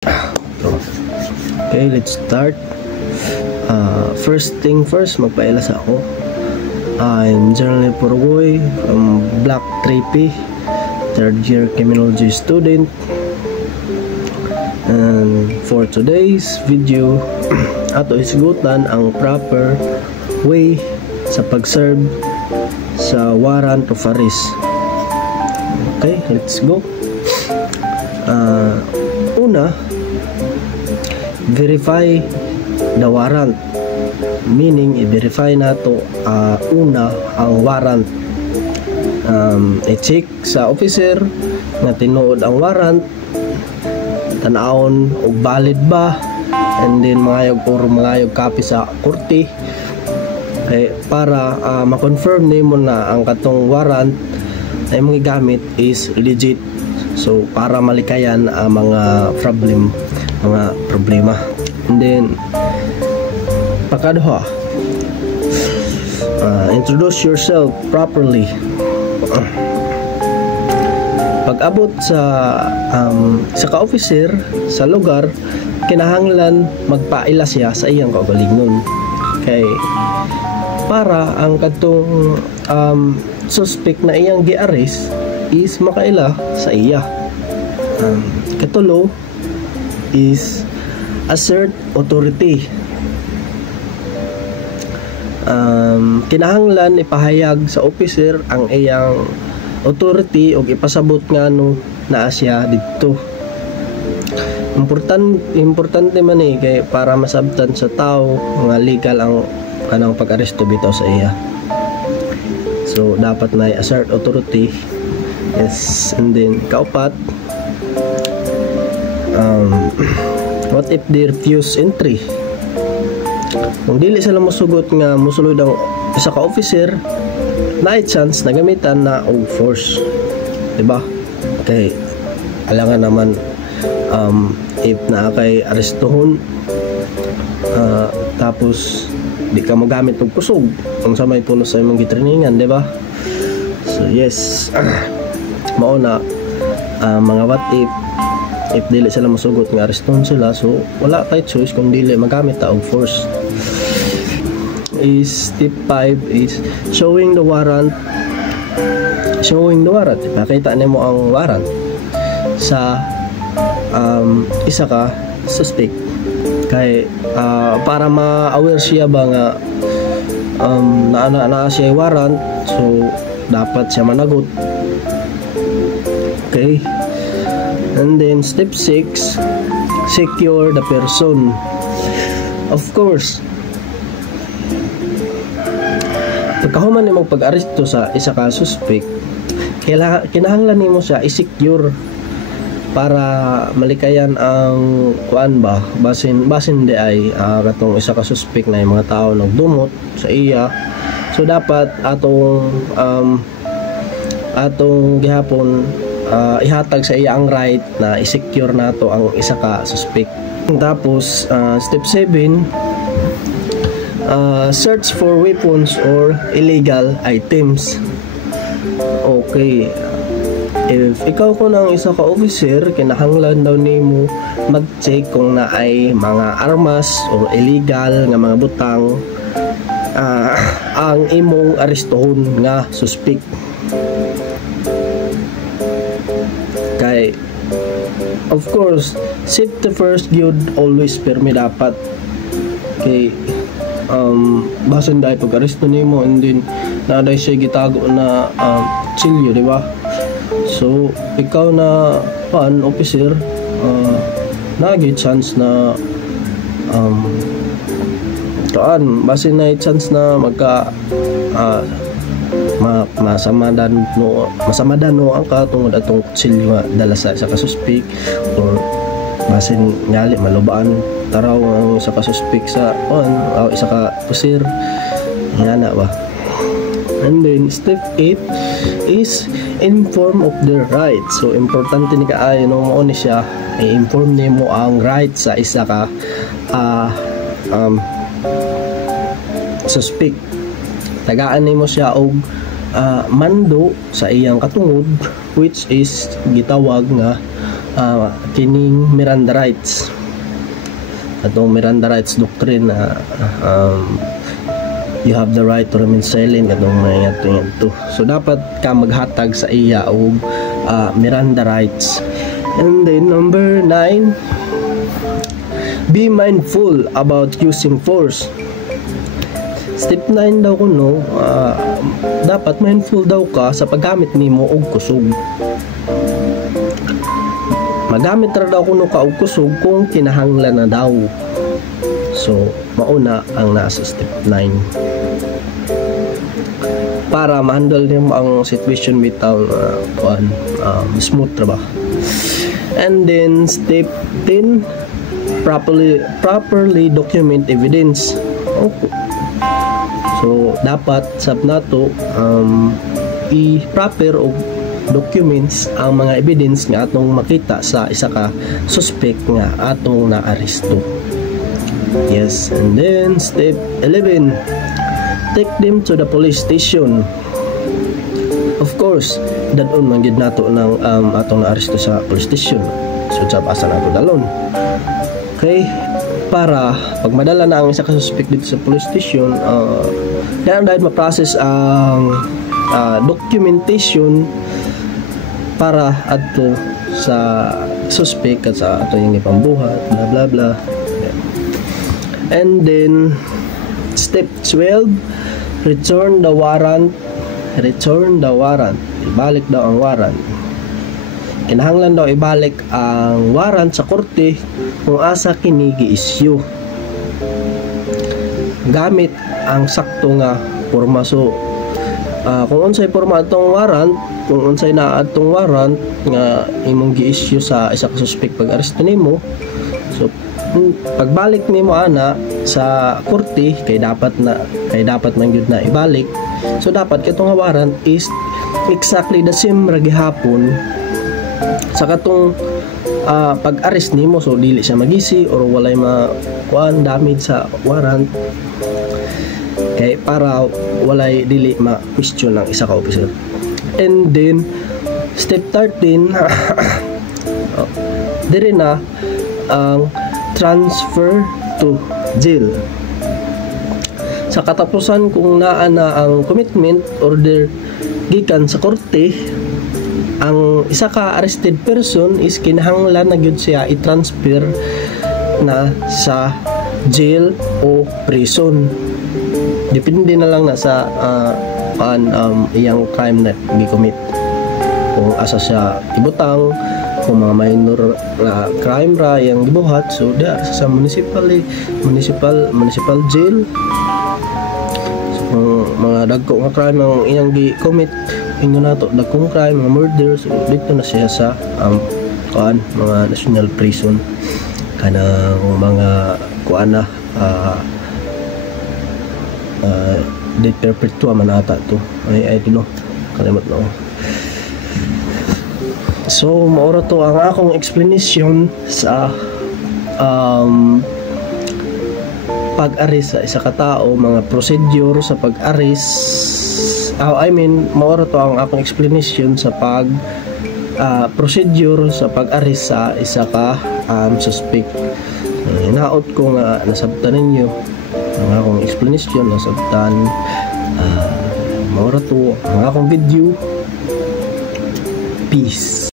Okay, let's start. First thing first, magpailas ako. I'm General Purgoy from Block 3P, third year criminology student. And for today's video, ato isgutan ang proper way sa pag-serve sa warrant of arrest. Okay, let's go. Una, verify the warrant, meaning i-verify nato una ang warrant. I-check sa officer na tinuod ang warrant, tanawon og valid ba, and then mangayog copy sa korte para ma-confirm nimo na ang katong warrant na imong gigamit is legit, so para malikayan ang mga problema. And then pakaduha, introduce yourself properly. Pag-abot sa ka-officer sa lugar, kinahanglan magpaila siya sa iyang kaugalingon, kay para ang katong suspect na iyang gi-arrest is makaila sa iya. Katulo is assert authority. Kinahanglan ipahayag sa officer ang iyang authority o ipasabot nga no naa siya dito. Importante man kay para masabtan sa tao nga legal ang kanang pag-aresto bitaw sa iya. So dapat na assert authority. Yes, and then kaupat, what if they refuse entry? Kung dili sila mosugot nga mosulod ang isa ka officer, na chance na gamitan na og force, diba? Kay alangan naman if na kay arestuhon tapos di ka magamit og kusog kung sa may pulos sa imong gitrainingan, diba? So yes, mao na mga what if dili sila masugot nga arestuhon sila, so wala kay choice kung dili magamit ta og force. Step 5 is showing the warrant. Ipakita nimo ang warrant sa isa ka suspect, kay para ma-aware siya ba nga na siya warrant, so dapat siya managot. Okay, and then step 6, secure the person. Of course, pagkahuman nimo pag-aresto sa isa ka suspect, kinahanglan nimo siya i-secure para malikayan ang kuan ba, basin di ay katong isa ka suspect na yung mga tao nagdumot sa iya. So dapat atong gihapon ihatag sa iya ang right na i-secure nato ang isa ka suspect. Tapos step 7, search for weapons or illegal items. Okay, if ikaw ko ng isa ka officer, kinahanglan daw nimo mag-check kung naay mga armas or illegal nga mga butang ang imong arestuhon nga suspect. Kay of course, safety first gyud, always permi dapat. Kay basin dahil pag-aresto nimo and then naaday siya gitago na chilyo, di ba? So ikaw na officer, nagi chance na basin na chance na magka masamadan no ang katungod atong chilyo dala sa isa ka suspect, or basin ngali malubaan taraw ang isa ka suspect sa isa ka officer ngana ba. And then step 8 is inform of their rights. So importante ni kaayo no mo ni siya i-inform nimo ang rights sa isa ka suspect. Tagaan nimo siya og mando sa iyang katungod, which is gitawag nga kining Miranda rights, atong Miranda rights doctrine na you have the right to remain silent, katong mga to. So dapat ka maghatag sa iya og Miranda rights. And then number 9, be mindful about using force. Step 9 daw kuno, dapat mindful daw ka sa paggamit nimo og kusog. Magamit ra daw kuno ka og kusog kung kinahanglan na daw. So mauna ang nasa step 9 para ma-handle nimo ang situation bitaw smooth ra ba. And then step 10, properly document evidence. Okay. So dapat sab nato i-proper og documents ang mga evidence nga atong makita sa isa ka suspect nga atong naaresto. Yes, and then step 11, take them to the police station. Of course, dadon man gid nato ng atong naaresto sa police station. So sa asa nato dalon. Okay, para pag madala na ang isa ka suspect dito sa police station, dahil ma-process ang documentation para adto sa suspect at sa ato yung ipambuhat, bla bla bla. And then step 12, return the warrant. Ibalik daw ang warrant. Kinahanglan daw ibalik ang warrant sa korte kung asa kini gi-issue gamit ang sakto nga porma. So kung unsay porma atong warrant, kung unsay naa atong warrant nga imong gi-issue sa isa ka suspect pag aresto nimo, so pagbalik nimo ana sa korte kay dapat man gyud na ibalik. So dapat katong warrant is exactly the same ra gihapon sa katong pag-arrest nimo. So dili siya magisi or walay makuan damage sa warrant kay para walay dili ma-question ang isa ka officer. And then step 13 diri na ang transfer to jail. Sa katapusan kung naa na ang commitment order gikan sa korte, ang isa ka arrested person is kinahanglan na gyud siya i-transfer na sa jail o prison. Depende na lang na sa iyang crime na gi-commit. Kung asa siya ibutang, kung mga minor na crime ra iyang gibuhat, so sa municipal jail. Mga dagko nga crime ang iyang gi-commit, inyo nato dagkong crime, mga murder, so dito na siya sa mga national prison, kanang mga kuana de perpetua man ata to. I don't know, kalimot na ako. So maura to ang akong explanation sa pag-arrest sa isa ka tao, mga procedure sa pag-arrest. Maura to ang akong explanation sa procedure sa pag-arrest sa isa ka suspect. Hinaot ko nga nasabtan ninyo ang akong explanation, nasabtan. Maura to ang akong video. Peace.